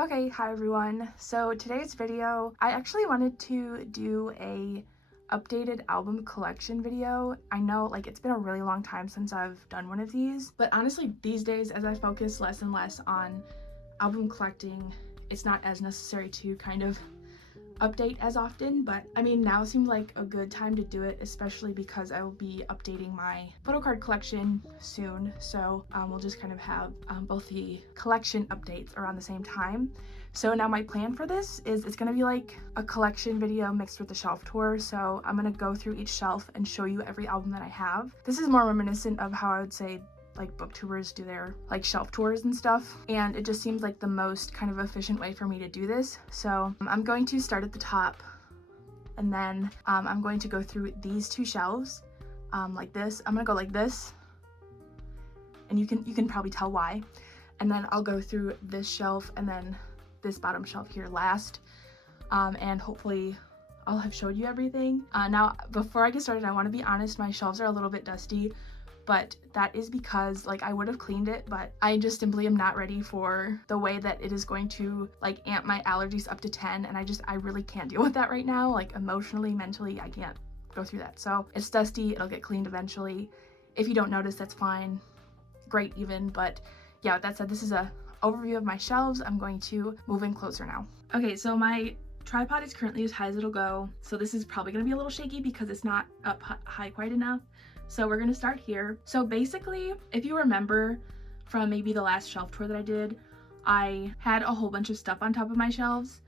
Okay, hi everyone. So today's video, I actually wanted to do a updated album collection video. I know like it's been a really long time since I've done one of these, but honestly these days as I focus less and less on album collecting, it's not as necessary to kind of update as often, but I mean now seems like a good time to do it, especially because I will be updating my photo card collection soon. So we'll just kind of have both the collection updates around the same time. So now my plan for this is it's gonna be like a collection video mixed with the shelf tour. So I'm gonna go through each shelf and show you every album that I have. This is more reminiscent of how I would say like booktubers do their like shelf tours and stuff, and it just seems like the most kind of efficient way for me to do this. So I'm going to start at the top, and then I'm going to go through these two shelves like this. I'm gonna go like this, and you can probably tell why. And then I'll go through this shelf and then this bottom shelf here last, and hopefully I'll have showed you everything. Now before I get started, I want to be honest, my shelves are a little bit dusty, but that is because like I would have cleaned it, but I just simply am not ready for the way that it is going to like amp my allergies up to 10, and I really can't deal with that right now. Like emotionally, mentally, I can't go through that. So it's dusty, it'll get cleaned eventually. If you don't notice, that's fine, great even. But yeah, with that said, this is a overview of my shelves. I'm going to move in closer now. Okay, so my tripod is currently as high as it'll go, so this is probably gonna be a little shaky because it's not up high quite enough. So we're gonna start here. So basically, if you remember from maybe the last shelf tour that I did, I had a whole bunch of stuff on top of my shelves.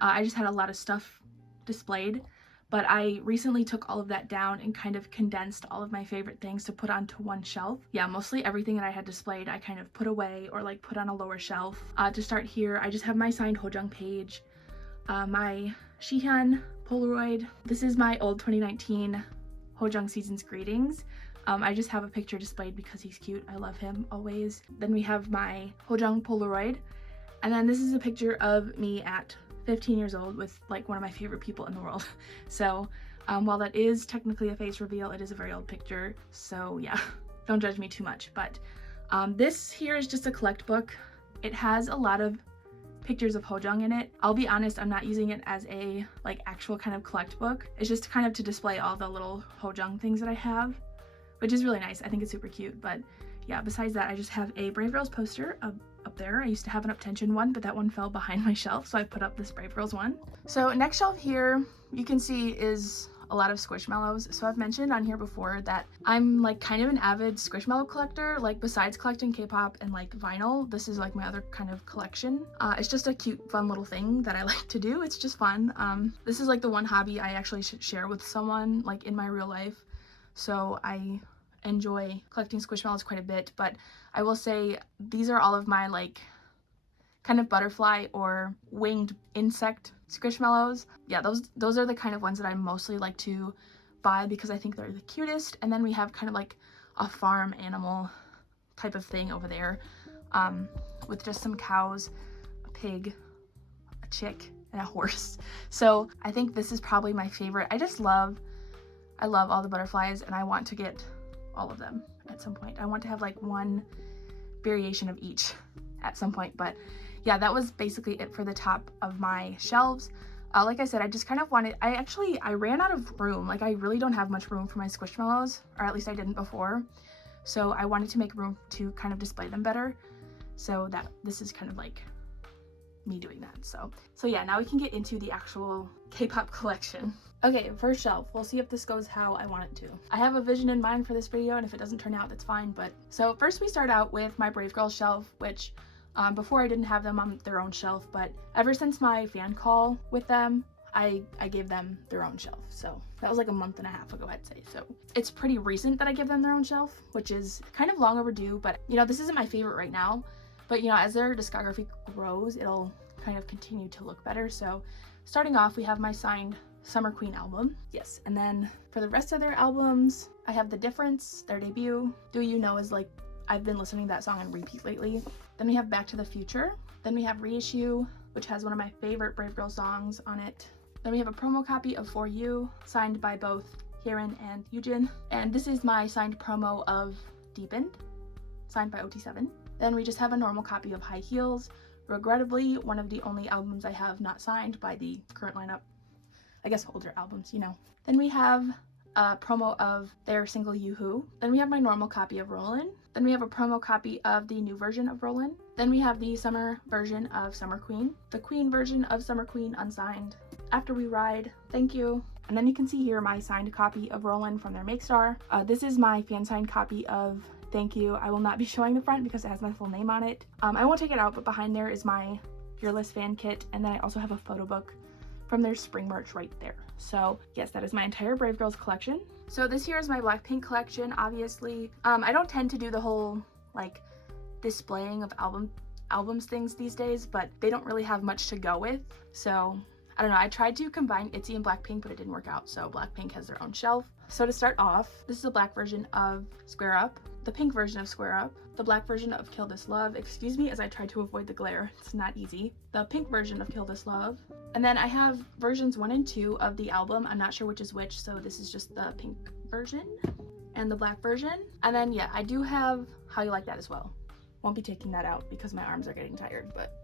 I just had a lot of stuff displayed, but I recently took all of that down and kind of condensed all of my favorite things to put onto one shelf. Yeah, mostly everything that I had displayed I kind of put away or like put on a lower shelf. To start here, I just have my signed Hojung page, my Shihan Polaroid. This is my old 2019 Hojung Season's Greetings. I just have a picture displayed because he's cute. I love him always. Then we have my Hojung Polaroid. And then this is a picture of me at 15 years old with like one of my favorite people in the world. So while that is technically a face reveal, it is a very old picture. So yeah, don't judge me too much. But this here is just a collect book. It has a lot of pictures of Hojung in it. I'll be honest, I'm not using it as a like actual kind of collect book. It's just kind of to display all the little Hojung things that I have, which is really nice. I think it's super cute. But yeah, besides that, I just have a Brave Girls poster up there. I used to have an Uptension one, but that one fell behind my shelf, so I put up this Brave Girls one. So next shelf here, you can see is a lot of Squishmallows. So I've mentioned on here before that I'm like kind of an avid Squishmallow collector. Like besides collecting K-pop and like vinyl, this is like my other kind of collection. It's just a cute, fun little thing that I like to do. It's just fun. This is like the one hobby I actually should share with someone like in my real life. So I enjoy collecting Squishmallows quite a bit, but I will say these are all of my like kind of butterfly or winged insect Squishmallows. Yeah, those are the kind of ones that I mostly like to buy because I think they're the cutest. And then we have kind of like a farm animal type of thing over there, with just some cows, a pig, a chick, and a horse. So I think this is probably my favorite. I love all the butterflies, and I want to get all of them at some point. I want to have like one variation of each at some point. But yeah, that was basically it for the top of my shelves. Like I said, I just kind of wanted, I ran out of room. Like I really don't have much room for my Squishmallows, or at least I didn't before. So I wanted to make room to kind of display them better. So that this is kind of like me doing that. So yeah, now we can get into the actual K-pop collection. Okay, first shelf. We'll see if this goes how I want it to. I have a vision in mind for this video, and if it doesn't turn out, that's fine. But so first we start out with my Brave Girls shelf, which before I didn't have them on their own shelf, but ever since my fan call with them, I gave them their own shelf. So that was like a month and a half ago, I'd say. So it's pretty recent that I give them their own shelf, which is kind of long overdue. But you know, this isn't my favorite right now, but you know, as their discography grows, it'll kind of continue to look better. So starting off, we have my signed Summer Queen album. Yes, and then for the rest of their albums, I have The Difference, their debut. Do You Know is like, I've been listening to that song on repeat lately. Then we have Back to the Future. Then we have Reissue, which has one of my favorite Brave Girls songs on it. Then we have a promo copy of For You, signed by both Hyerin and Yujin. And this is my signed promo of Deepened, signed by OT7. Then we just have a normal copy of High Heels, regrettably one of the only albums I have not signed by the current lineup. I guess older albums, you know. Then we have a promo of their single Yoo-Hoo. Then we have my normal copy of Rollin'. Then we have a promo copy of the new version of Rollin'. Then we have the summer version of Summer Queen. The Queen version of Summer Queen unsigned. After We Ride, Thank You. And then you can see here my signed copy of Rollin' from their Make Star. This is my fan signed copy of Thank You. I will not be showing the front because it has my full name on it. I won't take it out, but behind there is my Fearless fan kit. And then I also have a photo book from their spring merch right there. So yes, that is my entire Brave Girls collection. So this here is my Blackpink collection. Obviously, I don't tend to do the whole like displaying of albums things these days, but they don't really have much to go with. So I don't know, I tried to combine Itzy and Blackpink, but it didn't work out. So Blackpink has their own shelf. So to start off, this is the black version of Square Up, the pink version of Square Up, the black version of Kill This Love, excuse me as I try to avoid the glare, it's not easy, the pink version of Kill This Love, and then I have versions 1 and 2 of the album. I'm not sure which is which, so this is just the pink version and the black version. And then yeah, I do have How You Like That as well. Won't be taking that out because my arms are getting tired, but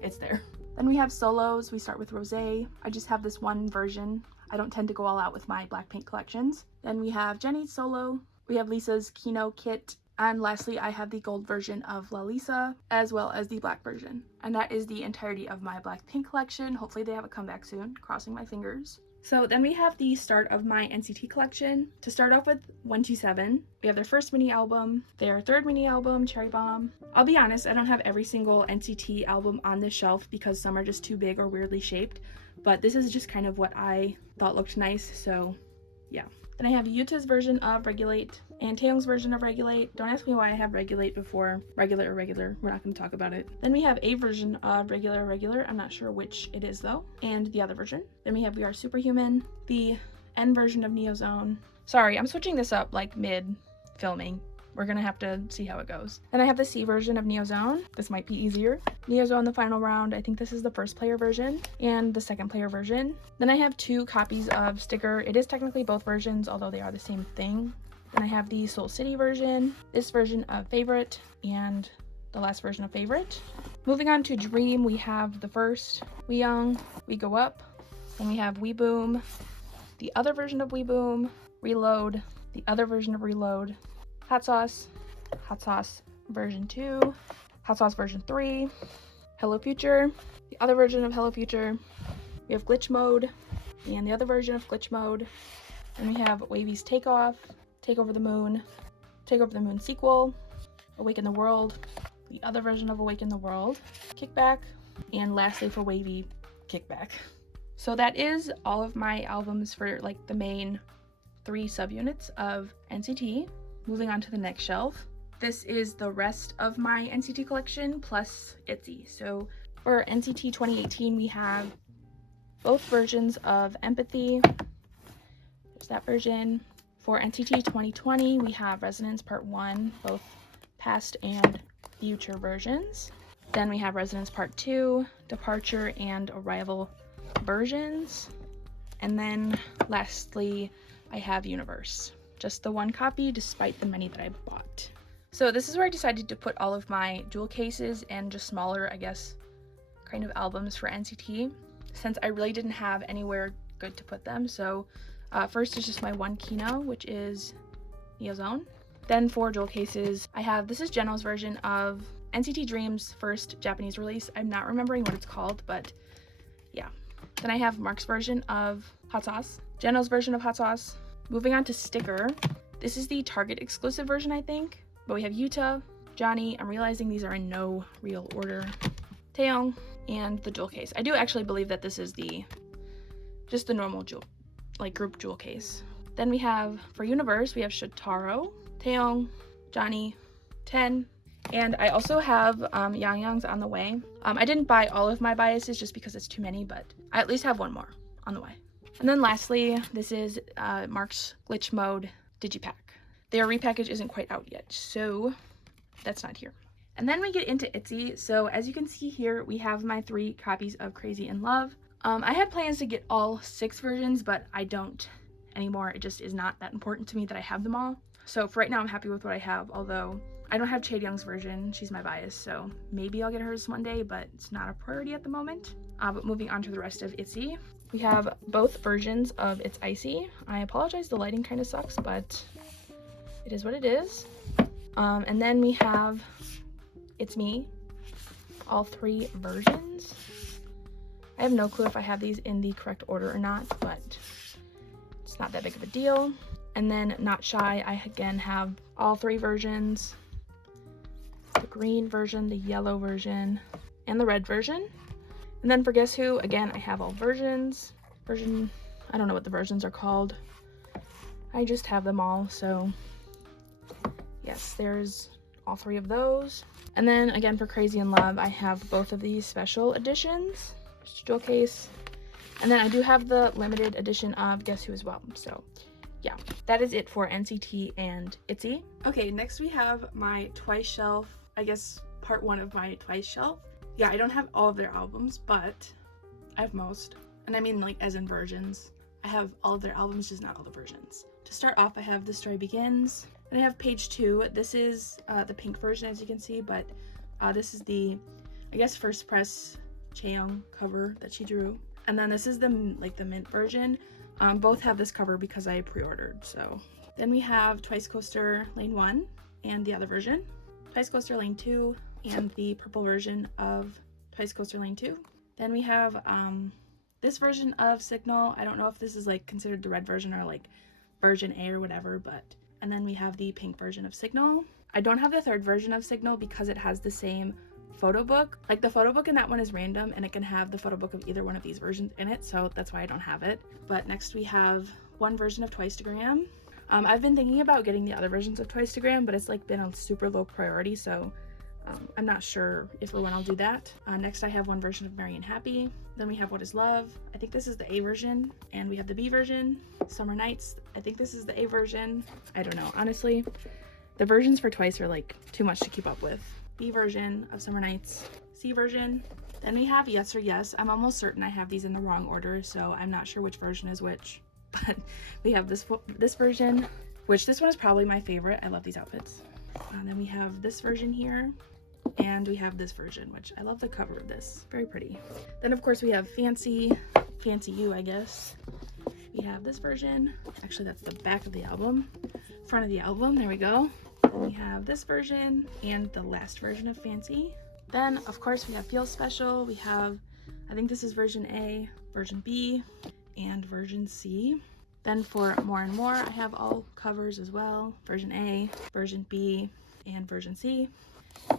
it's there. Then we have solos. We start with Rosé. I just have this one version. I don't tend to go all out with my Blackpink collections. Then we have Jennie's solo. We have Lisa's Kino kit. And lastly, I have the gold version of La Lisa, as well as the black version. And that is the entirety of my Blackpink collection. Hopefully they have a comeback soon, crossing my fingers. So then we have the start of my NCT collection. To start off with 127, we have their first mini album, their third mini album, Cherry Bomb. I'll be honest, I don't have every single NCT album on this shelf because some are just too big or weirdly shaped, but this is just kind of what I thought looked nice, so yeah. Then I have Yuta's version of Regulate and Taeyong's version of Regulate. Don't ask me why I have Regulate before Regular or Regular. We're not going to talk about it. Then we have a version of Regular or Regular. I'm not sure which it is though. And the other version. Then we have We Are Superhuman. The N version of Neozone. Sorry, I'm switching this up like mid-filming. We're gonna have to see how it goes. Then I have the C version of Neozone. This might be easier. Neozone the final round. I think this is the first player version and the second player version. Then I have 2 copies of Sticker. It is technically both versions, although they are the same thing. Then I have the Seoul City version, this version of Favorite, and the last version of Favorite. Moving on to Dream, we have the first, We Young, We Go Up, then we have We Boom, the other version of We Boom, Reload, the other version of Reload, Hot Sauce version 2, Hot Sauce version 3, Hello Future, the other version of Hello Future, we have Glitch Mode, and the other version of Glitch Mode, and we have Wavy's Takeoff, Take Over the Moon sequel, Awaken the World, the other version of Awaken the World, Kickback, and lastly for Wavy, Kickback. So that is all of my albums for like the main 3 subunits of NCT. Moving on to the next shelf. This is the rest of my NCT collection plus Itzy. So for NCT 2018, we have both versions of Empathy. There's that version. For NCT 2020, we have Resonance Part 1, both past and future versions. Then we have Resonance Part 2, Departure, and Arrival versions. And then lastly, I have Universe. Just the one copy despite the many that I bought. So this is where I decided to put all of my jewel cases and just smaller, I guess, kind of albums for NCT, since I really didn't have anywhere good to put them. So first is just my one Kino, which is Neozone. Then for jewel cases, I have, this is Jeno's version of NCT Dream's first Japanese release. I'm not remembering what it's called, but yeah. Then I have Mark's version of Hot Sauce, Jeno's version of Hot Sauce. Moving on to Sticker. This is the Target exclusive version, I think. But we have Yuta, Johnny, I'm realizing these are in no real order, Taeyong, and the jewel case. I do actually believe that this is just the normal jewel, like group jewel case. Then we have, for Universe, we have Shotaro, Taeyong, Johnny, Ten, and I also have Yang Yang's on the way. I didn't buy all of my biases just because it's too many, but I at least have one more on the way. And then lastly, this is Mark's Glitch Mode Digipack. Their repackage isn't quite out yet, so that's not here. And then we get into Itzy. So as you can see here, we have my 3 copies of Crazy in Love. I had plans to get all 6 versions, but I don't anymore. It just is not that important to me that I have them all. So for right now, I'm happy with what I have, although I don't have Chaeyoung's version. She's my bias, so maybe I'll get hers one day, but it's not a priority at the moment. But moving on to the rest of Itzy. We have both versions of It's Icy. I apologize, the lighting kind of sucks, but it is what it is. And then we have It's Me, all 3 versions. I have no clue if I have these in the correct order or not, but it's not that big of a deal. And then Not Shy, I again have all 3 versions. The green version, the yellow version, and the red version. And then for Guess Who, again, I have all versions. I don't know what the versions are called. I just have them all, so yes, there's all 3 of those. And then again for Crazy in Love, I have both of these special editions. Just a jewel case. And then I do have the limited edition of Guess Who as well. So yeah, that is it for NCT and Itzy. Okay, next we have my Twice shelf, I guess part 1 of my Twice shelf. Yeah, I don't have all of their albums, but I have most. And I mean like as in versions. I have all of their albums, just not all the versions. To start off, I have The Story Begins. And I have page 2. This is the pink version, as you can see, but this is the, I guess, first press Chaeyoung cover that she drew. And then this is the mint version. Both have this cover because I pre-ordered, so. Then we have Twice Coaster Lane 1 and the other version. Twice Coaster Lane 2 and the purple version of Twice Coaster Lane 2. Then we have this version of Signal. I don't know if this is like considered the red version or like version A or whatever, but. And then we have the pink version of Signal. I don't have the third version of Signal because it has the same photo book. Like the photo book in that one is random and it can have the photo book of either one of these versions in it, so that's why I don't have it. But next we have one version of Twice-to-gram. I've been thinking about getting the other versions of Twice-to-gram, but it's like been a super low priority, so I'm not sure if or when I'll do that. Next I have one version of Merry and Happy. Then we have What Is Love. I think this is the A version. And we have the B version. Summer Nights. I think this is the A version. I don't know. Honestly, the versions for Twice are like too much to keep up with. B version of Summer Nights. C version. Then we have Yes or Yes. I'm almost certain I have these in the wrong order, so I'm not sure which version is which. But we have this version, which this one is probably my favorite. I love these outfits. And then we have this version here. And we have this version, which I love the cover of this. Very pretty. Then of course we have Fancy You, I guess. We have this version. Actually, that's the back of the album. Front of the album, there we go. We have this version and the last version of Fancy. Then of course we have Feel Special. We have, I think this is version A, version B, and version C. Then for More and More, I have all covers as well. Version A, version B, and version C.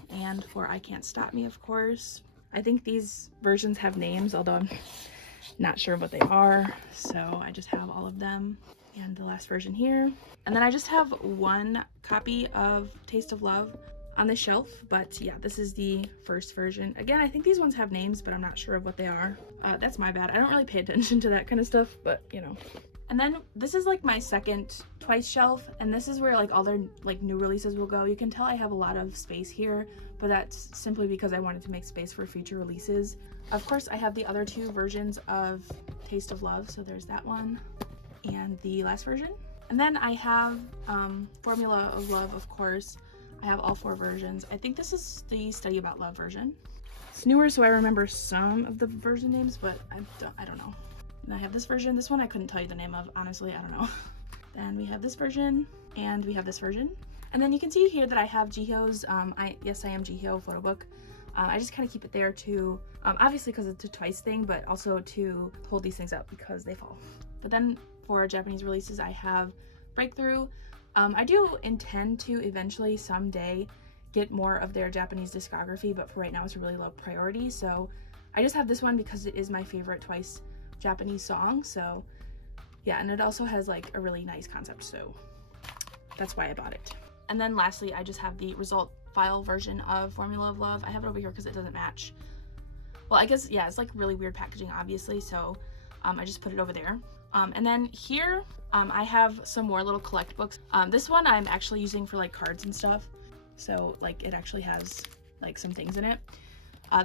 And for I Can't Stop Me, of course. I think these versions have names, although I'm not sure what they are, so I just have all of them. And the last version here. And then I just have one copy of Taste of Love on the shelf, but yeah, this is the first version. Again, I think these ones have names, but I'm not sure of what they are. That's my bad. I don't really pay attention to that kind of stuff, but you know. And then this is like my second Twice shelf, and this is where like all their like new releases will go. You can tell I have a lot of space here, but that's simply because I wanted to make space for future releases. Of course, I have the other 2 versions of Taste of Love, so there's that one and the last version. And then I have Formula of Love, of course. I have all 4 versions. I think this is the Study About Love version. It's newer, so I remember some of the version names, but I don't know. And I have this version. This one I couldn't tell you the name of, honestly, I don't know. Then we have this version, and we have this version. And then you can see here that I have Jiho's, Yes I Am Jihyo photo book. I just kind of keep it there to, obviously because it's a Twice thing, but also to hold these things up because they fall. But then for Japanese releases, I have Breakthrough. I do intend to eventually someday get more of their Japanese discography, but for right now it's a really low priority. So I just have this one because it is my favorite Twice Japanese song, so yeah, and it also has like a really nice concept, so that's why I bought it. And then lastly, I just have the result file version of Formula of Love. I have it over here because it doesn't match. Well, I guess, yeah, it's like really weird packaging, obviously, so I just put it over there. And then here, I have some more little collect books. This one I'm actually using for like cards and stuff, so like it actually has like some things in it.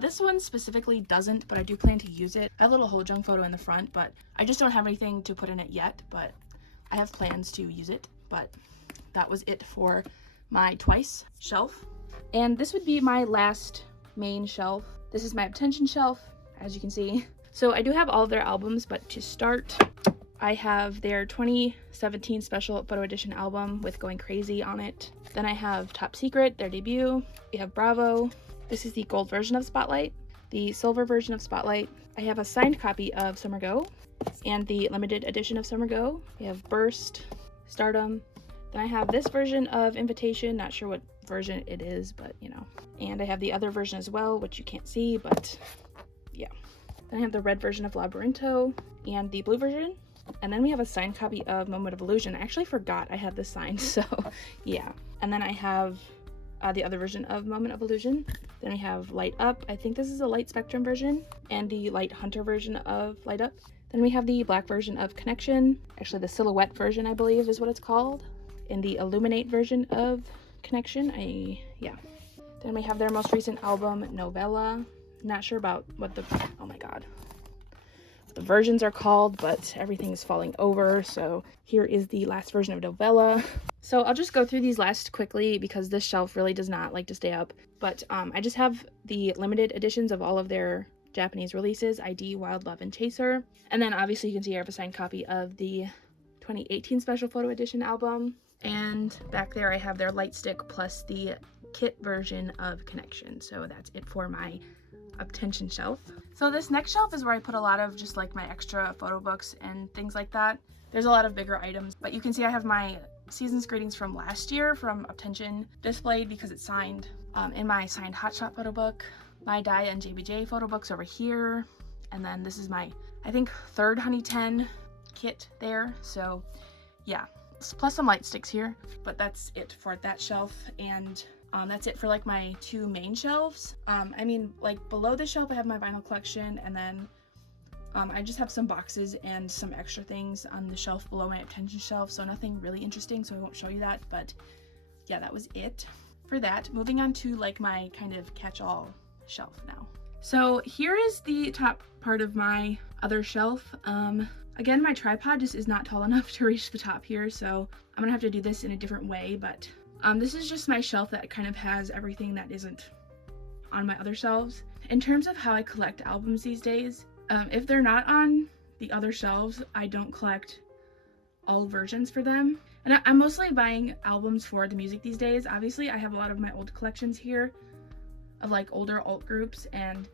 This one specifically doesn't, but I do plan to use it. I have a little Hojung photo in the front, but I just don't have anything to put in it yet, but I have plans to use it. But that was it for my Twice shelf. And this would be my last main shelf. This is my Attention shelf, as you can see. So I do have all of their albums, but to start, I have their 2017 special photo edition album with Going Crazy on it. Then I have Top Secret, their debut. We have Bravo. This is the gold version of Spotlight. The silver version of Spotlight. I have a signed copy of Summer Go and the limited edition of Summer Go. We have Burst, Stardom. Then I have this version of Invitation, not sure what version it is, but you know. And I have the other version as well, which you can't see, but yeah. Then I have the red version of Labyrinto and the blue version. And then we have a signed copy of Moment of Illusion. I actually forgot I had this signed, so yeah. And then I have the other version of Moment of Illusion. Then we have Light Up. I think this is a Light Spectrum version, and the Light Hunter version of Light Up. Then we have the black version of Connection. Actually, the Silhouette version, I believe, is what it's called. And the Illuminate version of Connection. Yeah. Then we have their most recent album, Novella. Not sure about what the, oh my god, what the versions are called, but everything is falling over. So here is the last version of Novella. So I'll just go through these last quickly because this shelf really does not like to stay up. But I just have the limited editions of all of their Japanese releases, ID, Wild Love, and Chaser. And then obviously you can see I have a signed copy of the 2018 special photo edition album. And back there I have their light stick plus the kit version of Connection. So that's it for my Attention shelf. So this next shelf is where I put a lot of just like my extra photo books and things like that. There's a lot of bigger items, but you can see I have my Season's Greetings from last year from Attention displayed because it's signed in my signed Hotshot photo book. My Daya and JBJ photo books over here. And then this is my, I think, third Honey 10 kit there. So yeah, plus some light sticks here, but that's it for that shelf. And that's it for like my two main shelves. I mean, like below the shelf I have my vinyl collection, and then I just have some boxes and some extra things on the shelf below my Attention shelf, so nothing really interesting, so I won't show you that. But yeah, that was it for that. Moving on to like my kind of catch-all shelf now. So here is the top part of my other shelf. Again, my tripod just is not tall enough to reach the top here, so I'm gonna have to do this in a different way. But this is just my shelf that kind of has everything that isn't on my other shelves. In terms of how I collect albums these days, if they're not on the other shelves, I don't collect all versions for them. And I'm mostly buying albums for the music these days. Obviously, I have a lot of my old collections here of like older alt groups and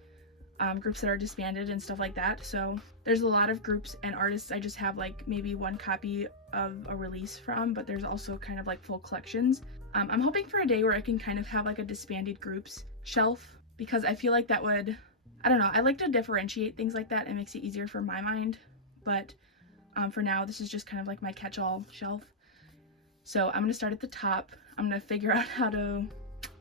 groups that are disbanded and stuff like that. So there's a lot of groups and artists I just have like maybe one copy of a release from, but there's also kind of like full collections. I'm hoping for a day where I can kind of have like a disbanded groups shelf, because I feel like that would, I don't know, I like to differentiate things like that. It makes it easier for my mind. But for now, this is just kind of like my catch-all shelf. So I'm gonna start at the top. I'm gonna figure out how to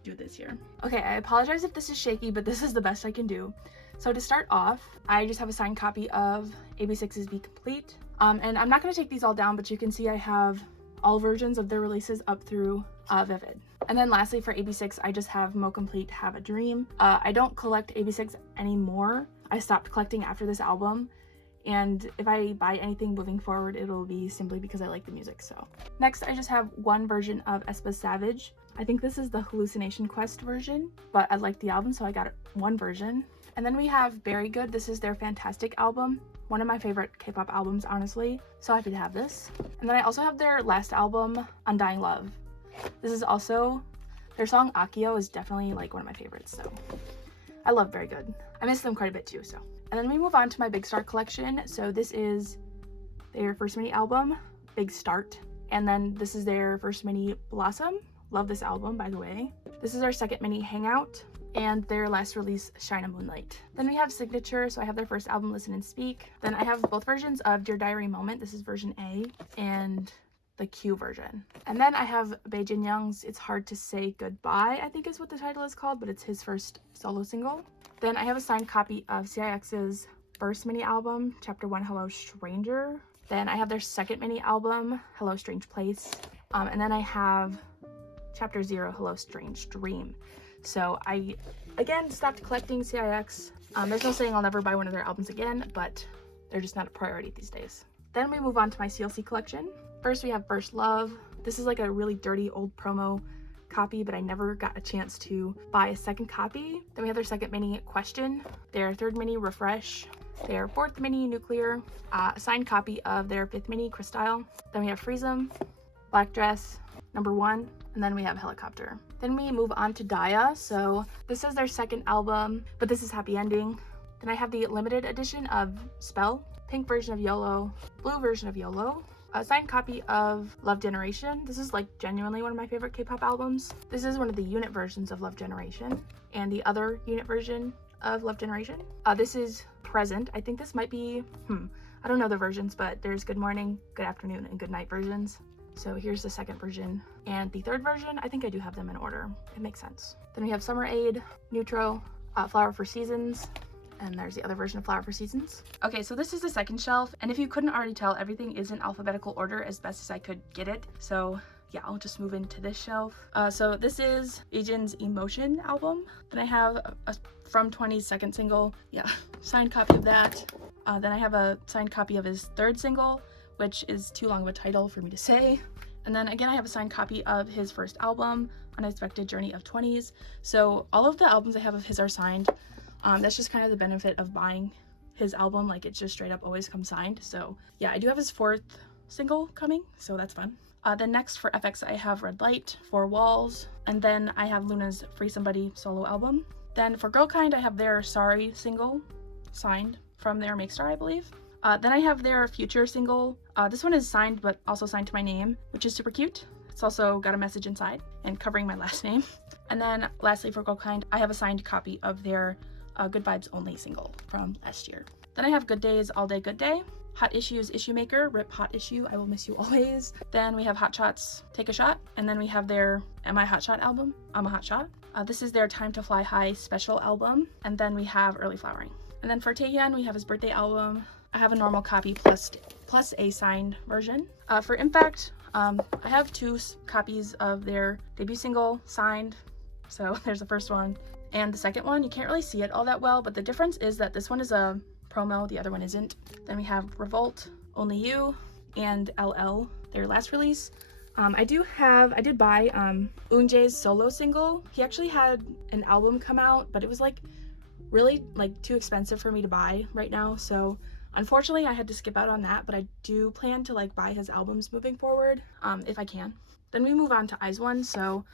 do this here. Okay, I apologize if this is shaky, but this is the best I can do. So to start off, I just have a signed copy of AB6's Be Complete. And I'm not gonna take these all down, but you can see I have all versions of their releases up through Vivid. And then lastly for AB6, I just have Mo Complete Have a Dream. I don't collect AB6 anymore. I stopped collecting after this album. And if I buy anything moving forward, it'll be simply because I like the music. So next, I just have one version of aespa Savage. I think this is the Hallucination Quest version, but I like the album, so I got one version. And then we have Very Good. This is their Fantastic album. One of my favorite K-pop albums, honestly. So happy to have this. And then I also have their last album, Undying Love. This is also, their song Akio is definitely like one of my favorites, so I love Very Good. I miss them quite a bit too, so. And then we move on to my Big Start collection. So this is their first mini album, Big Start. And then this is their first mini, Blossom. Love this album, by the way. This is our second mini, Hangout, and their last release, Shine a Moonlight. Then we have Signature, so I have their first album, Listen and Speak. Then I have both versions of Dear Diary Moment. This is version A, and the Q version. And then I have Bae-jin Young's It's Hard to Say Goodbye, I think is what the title is called, but it's his first solo single. Then I have a signed copy of CIX's first mini album, Chapter 1, Hello Stranger. Then I have their second mini album, Hello Strange Place. And then I have Chapter 0, Hello Strange Dream. So I, again, stopped collecting CIX. There's no saying I'll never buy one of their albums again, but they're just not a priority these days. Then we move on to my CLC collection. First we have First Love. This is like a really dirty old promo copy, but I never got a chance to buy a second copy. Then we have their second mini, Question, their third mini, Refresh, their fourth mini, Nuclear, a signed copy of their fifth mini, Crystile. Then we have Freeze 'em, Black Dress, Number 1, and then we have Helicopter. Then we move on to Daya. So this is their second album, but this is Happy Ending. Then I have the limited edition of Spell, pink version of YOLO, blue version of YOLO, a signed copy of Love Generation. This is like genuinely one of my favorite K-pop albums. This is one of the unit versions of Love Generation and the other unit version of Love Generation. This is Present. I think this might be, I don't know the versions, but there's Good Morning, Good Afternoon, and Good Night versions. So here's the second version and the third version. I think I do have them in order. It makes sense. Then we have Summer Aid, Neutro, Flower for Seasons, and there's the other version of Flower for Seasons. Okay, so this is the second shelf, and if you couldn't already tell, everything is in alphabetical order as best as I could get it. So yeah, I'll just move into this shelf. So this is Ejin's Emotion album. Then I have a From 20's second single, signed copy of that. Then I have a signed copy of his third single, which is too long of a title for me to say. And then again, I have a signed copy of his first album, Unexpected Journey of 20s. So all of the albums I have of his are signed. That's just kind of the benefit of buying his album, like it just straight up always comes signed. So yeah, I do have his fourth single coming, so that's fun. Then next for FX, I have Red Light, Four Walls, and then I have Luna's Free Somebody solo album. Then for Girl Kind, I have their Sorry single signed from their Make Star, I believe. Then I have their Future single. This one is signed, but also signed to my name, which is super cute. It's also got a message inside and covering my last name. And then lastly for Girl Kind, I have a signed copy of their Good Vibes Only single from last year. Then I have Good Days, All Day Good Day, Hot Issues, Issue Maker, Rip Hot Issue, I Will Miss You Always. Then we have Hot Shots, Take a Shot, and then we have their Am I Hot Shot album, I'm a Hot Shot. This is their Time to Fly High special album, and then we have Early Flowering. And then for Taehyun, we have his birthday album. I have a normal copy plus a signed version. For Impact, I have 2 copies of their debut single signed. So there's the first one. And the second one, you can't really see it all that well, but the difference is that this one is a promo, the other one isn't. Then we have Revolt, Only You, and LL, their last release. I did buy Eunjae's solo single. He actually had an album come out, but it was like really like too expensive for me to buy right now. So unfortunately I had to skip out on that, but I do plan to like buy his albums moving forward, if I can. Then we move on to IZ*ONE. So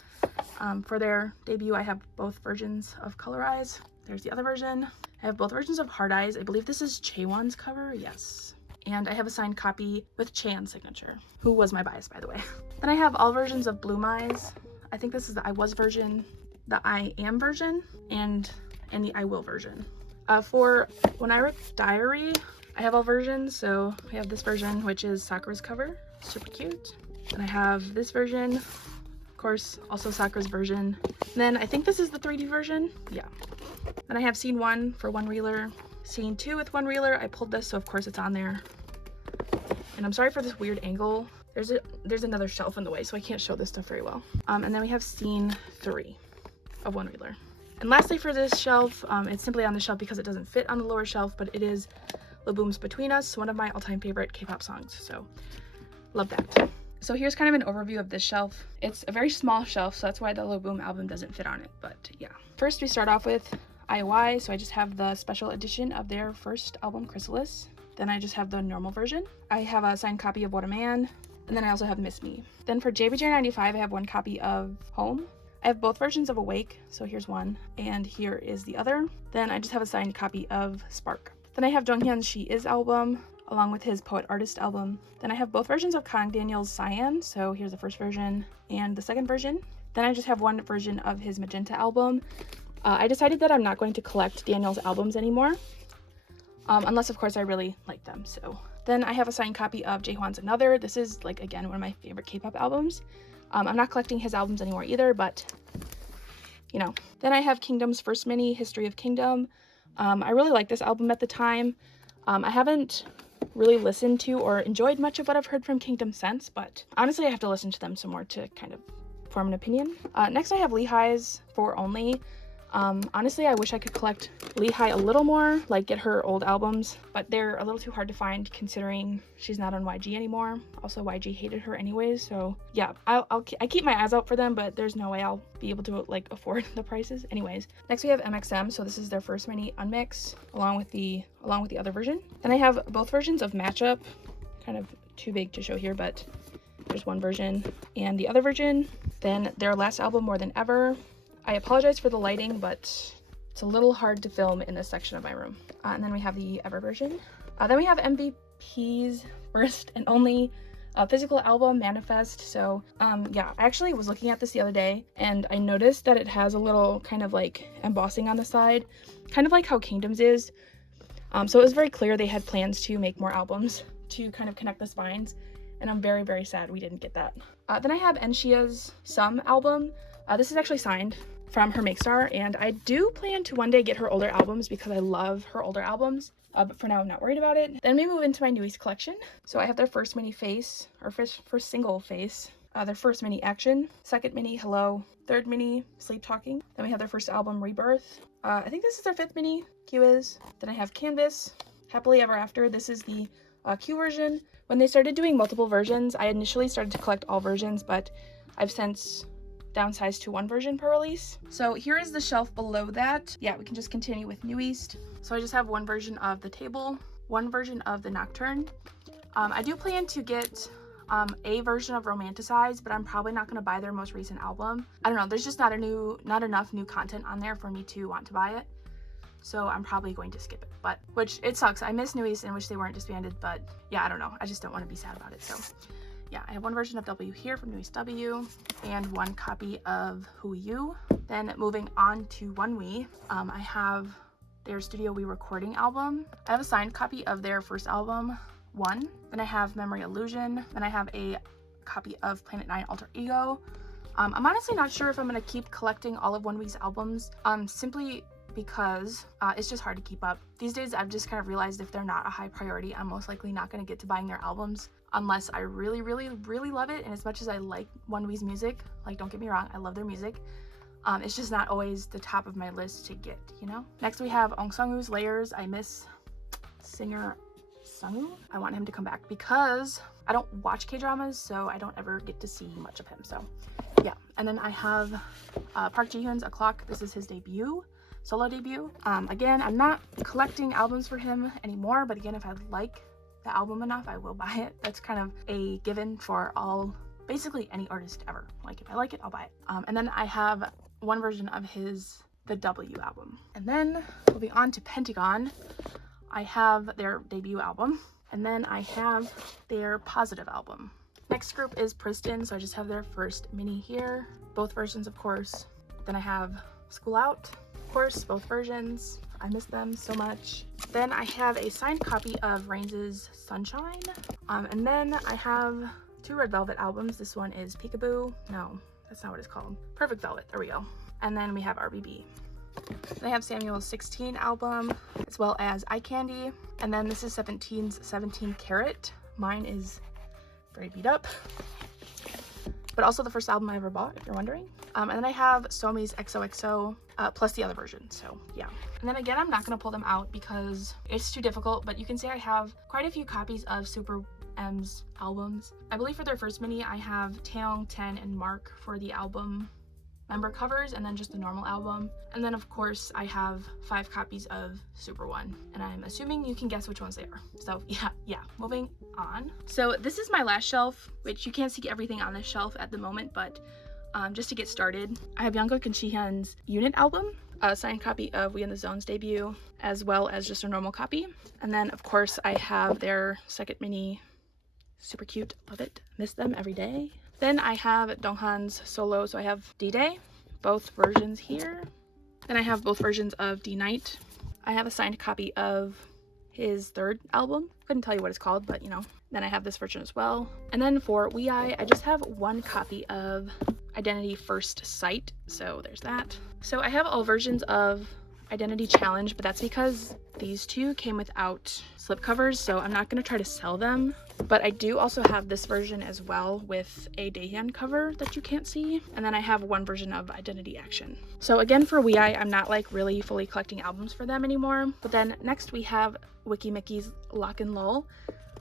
for their debut, I have both versions of Color Eyes. There's the other version. I have both versions of Hard Eyes. I believe this is Chaewon's cover, yes. And I have a signed copy with Chan's signature, who was my bias, by the way. Then I have all versions of Bloom Eyes. I think this is the I Was version, the I Am version, and the I Will version. For When I Wrote Diary, I have all versions. So I have this version, which is Sakura's cover, super cute. And I have this version, of course, also Sakura's version. And then I think this is the 3D version, yeah. Then I have Scene 1 for One Reeler, Scene 2 with One Reeler. I pulled this, so of course it's on there. And I'm sorry for this weird angle. There's another shelf in the way, so I can't show this stuff very well. And then we have Scene 3 of One Reeler. And lastly for this shelf, it's simply on the shelf because it doesn't fit on the lower shelf, but it is LaBoom's Between Us, one of my all-time favorite K-pop songs, so love that. So here's kind of an overview of this shelf. It's a very small shelf, so that's why the LaBoom album doesn't fit on it, but yeah. First we start off with IOI, so I just have the special edition of their first album, Chrysalis. Then I just have the normal version. I have a signed copy of What a Man, and then I also have Miss Me. Then for JVJ95, I have one copy of Home. I have both versions of Awake, so here's one, and here is the other. Then I just have a signed copy of Spark. Then I have Jonghyun's She Is album, along with his Poet Artist album. Then I have both versions of Kang Daniel's Cyan, so here's the first version and the second version. Then I just have one version of his Magenta album. I decided that I'm not going to collect Daniel's albums anymore, unless of course I really like them. So then I have a signed copy of Jaehwan's Another. This is like, again, one of my favorite K-pop albums. I'm not collecting his albums anymore either, but you know. Then I have Kingdom's first mini, History of Kingdom. I really liked this album at the time. I haven't really listened to or enjoyed much of what I've heard from Kingdom since, but honestly I have to listen to them some more to kind of form an opinion. Next I have Lehi's For Only. Honestly, I wish I could collect Lehigh a little more, like get her old albums, but they're a little too hard to find considering she's not on YG anymore. Also, YG hated her anyways, so yeah, I keep my eyes out for them, but there's no way I'll be able to like afford the prices. Anyways, next we have MXM, so this is their first mini unmix along with the other version. Then I have both versions of Matchup, kind of too big to show here, but there's one version and the other version. Then their last album, More Than Ever. I apologize for the lighting, but it's a little hard to film in this section of my room. And then we have the Ever version. Then we have MVP's first and only physical album, Manifest. So yeah, I actually was looking at this the other day and I noticed that it has a little kind of like embossing on the side, kind of like how Kingdoms is. So it was very clear they had plans to make more albums to kind of connect the spines, and I'm very, very sad we didn't get that. Then I have Enshia's Some album. This is actually signed from her Makestar, and I do plan to one day get her older albums because I love her older albums, but for now I'm not worried about it. Then we move into my Newies collection. So I have their first mini Face, or first single Face, their first mini Action, second mini Hello, third mini Sleep Talking. Then we have their first album Rebirth. I think this is their fifth mini Q is. Then I have Canvas, Happily Ever After. This is the Q version. When they started doing multiple versions, I initially started to collect all versions, but I've since downsized to one version per release. So here is the shelf below that. Yeah, we can just continue with Newies. So I just have one version of The Table, one version of The Nocturne. I do plan to get a version of Romanticize, but I'm probably not going to buy their most recent album. I don't know, there's just not enough new content on there for me to want to buy it. So I'm probably going to skip it, but which it sucks. I miss Newies and wish they weren't disbanded, but yeah, I don't know. I just don't want to be sad about it. So yeah, I have one version of W here from Newies W and one copy of Who You. Then moving on to One We, I have their Studio We recording album. I have a signed copy of their first album, One. Then I have Memory Illusion. Then I have a copy of Planet 9 Alter Ego. I'm honestly not sure if I'm going to keep collecting all of One We's albums, simply because it's just hard to keep up. These days I've just kind of realized if they're not a high priority, I'm most likely not going to get to buying their albums unless I really, really, really love it. And as much as I like One We's music, like don't get me wrong, I love their music, it's just not always the top of my list to get, you know? Next we have Ong Sung-woo's Layers. I miss singer Sung-woo. I want him to come back because I don't watch K-dramas, so I don't ever get to see much of him, so yeah. And then I have Park Ji-hoon's A Clock. This is his solo debut. Again, I'm not collecting albums for him anymore, but again, if I like the album enough, I will buy it. That's kind of a given for basically any artist ever. Like if I like it, I'll buy it. And then I have one version of the W album. And then moving on to Pentagon, I have their debut album, and then I have their Positive album. Next group is Pristin, so I just have their first mini here, both versions of course. Then I have School Out, of course, both versions. I miss them so much. Then I have a signed copy of Reigns' Sunshine. And then I have two Red Velvet albums. This one is Peekaboo. No, that's not what it's called. Perfect Velvet, there we go. And then we have RBB. Then I have Samuel's 16 album, as well as Eye Candy. And then this is 17's 17 Carat. Mine is very beat up, but also the first album I ever bought, if you're wondering. And then I have Somi's XOXO, plus the other version, so yeah. And then again, I'm not gonna pull them out because it's too difficult, but you can see I have quite a few copies of Super M's albums. I believe for their first mini, I have Taeyong, Ten, and Mark for the album member covers, and then just the normal album. And then of course I have 5 copies of Super One, and I'm assuming you can guess which ones they are. So yeah, moving on. So this is my last shelf, which you can't see everything on this shelf at the moment, but just to get started, I have Jungkook and Jihyun's Unit album, a signed copy of We in the Zone's debut, as well as just a normal copy. And then of course I have their second mini, super cute, love it, miss them every day. Then I have Donghan's solo, so I have D-Day, both versions here. Then I have both versions of D-Night. I have a signed copy of his third album. Couldn't tell you what it's called, but you know. Then I have this version as well. And then for WeI, I just have one copy of Identity First Sight, so there's that. So I have all versions of Identity Challenge, but that's because these two came without slipcovers, so I'm not going to try to sell them. But I do also have this version as well with a Daehyun cover that you can't see. And then I have one version of Identity Action. So again, for WeI, I'm not like really fully collecting albums for them anymore. But then next we have Wiki Mickey's Lock and Lull.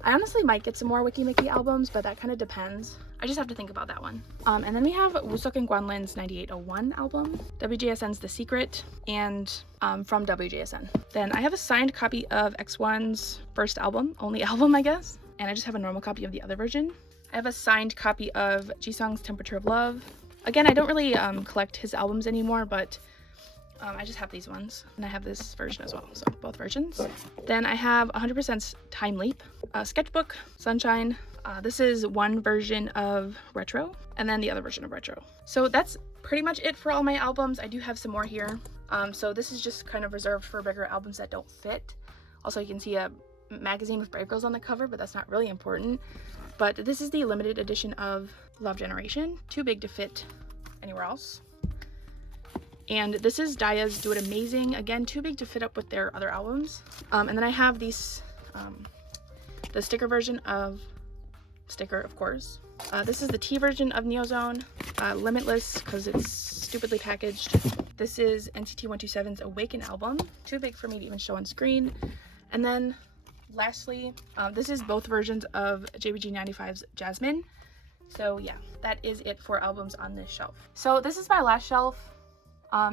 I honestly might get some more Wiki Mickey albums, but that kind of depends. I just have to think about that one. And then we have Woosuk and Gwanlin's 9801 album, WJSN's The Secret, and from WJSN. Then I have a signed copy of X1's first album, only album I guess, and I just have a normal copy of the other version. I have a signed copy of Jisung's Temperature of Love. Again, I don't really collect his albums anymore, but I just have these ones, and I have this version as well, so both versions. Then I have 100% Time Leap, Sketchbook, Sunshine. This is one version of Retro, and then the other version of Retro. So that's pretty much it for all my albums. I do have some more here. So this is just kind of reserved for bigger albums that don't fit. Also, you can see a magazine with Brave Girls on the cover, but that's not really important. But this is the limited edition of Love Generation, too big to fit anywhere else. And this is Daya's Do It Amazing, again, too big to fit up with their other albums. And then I have these, the sticker version of Sticker, of course. This is the T version of Neozone, Limitless, because it's stupidly packaged. This is NCT 127's Awaken album, too big for me to even show on screen. And then lastly, this is both versions of JBG 95's Jasmine. So yeah, that is it for albums on this shelf. So this is my last shelf.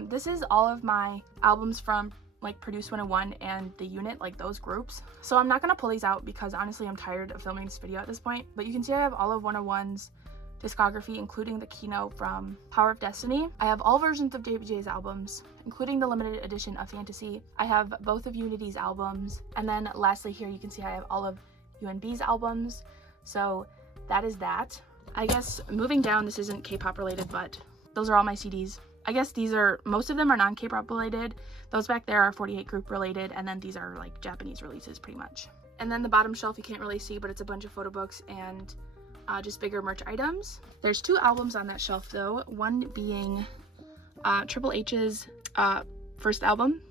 This is all of my albums from like Produce 101 and The Unit, like those groups. So I'm not gonna pull these out because honestly I'm tired of filming this video at this point, but you can see I have all of 101's discography, including the keynote from Power of Destiny. I have all versions of JBJ's albums, including the limited edition of Fantasy. I have both of Unity's albums, and then lastly here you can see I have all of UNB's albums. So that is that. I guess moving down, this isn't K-pop related, but those are all my CDs. I guess these are, most of them are non-K-pop related. Those back there are 48 Group related, and then these are like Japanese releases pretty much. And then the bottom shelf you can't really see, but it's a bunch of photo books and just bigger merch items. There's two albums on that shelf though, one being Triple H's first album.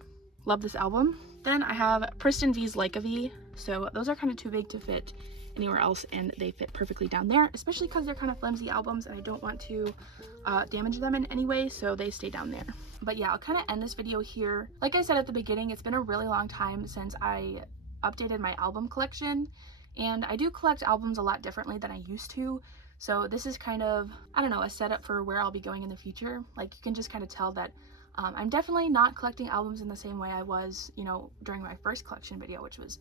Love this album. Then I have Priston V's Like a V. So those are kind of too big to fit anywhere else, and they fit perfectly down there, especially because they're kind of flimsy albums and I don't want to damage them in any way, so they stay down there. But yeah, I'll kind of end this video here. Like I said at the beginning, it's been a really long time since I updated my album collection, and I do collect albums a lot differently than I used to. So this is kind of, I don't know, a setup for where I'll be going in the future. Like you can just kind of tell that I'm definitely not collecting albums in the same way I was, you know, during my first collection video, which was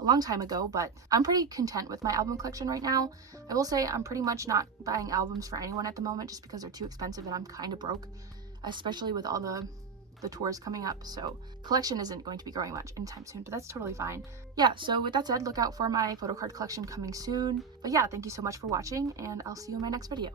a long time ago, but I'm pretty content with my album collection right now. I will say I'm pretty much not buying albums for anyone at the moment just because they're too expensive and I'm kind of broke, especially with all the tours coming up. So collection isn't going to be growing much anytime soon, but that's totally fine. Yeah, so with that said, look out for my photo card collection coming soon. But yeah, thank you so much for watching, and I'll see you in my next video.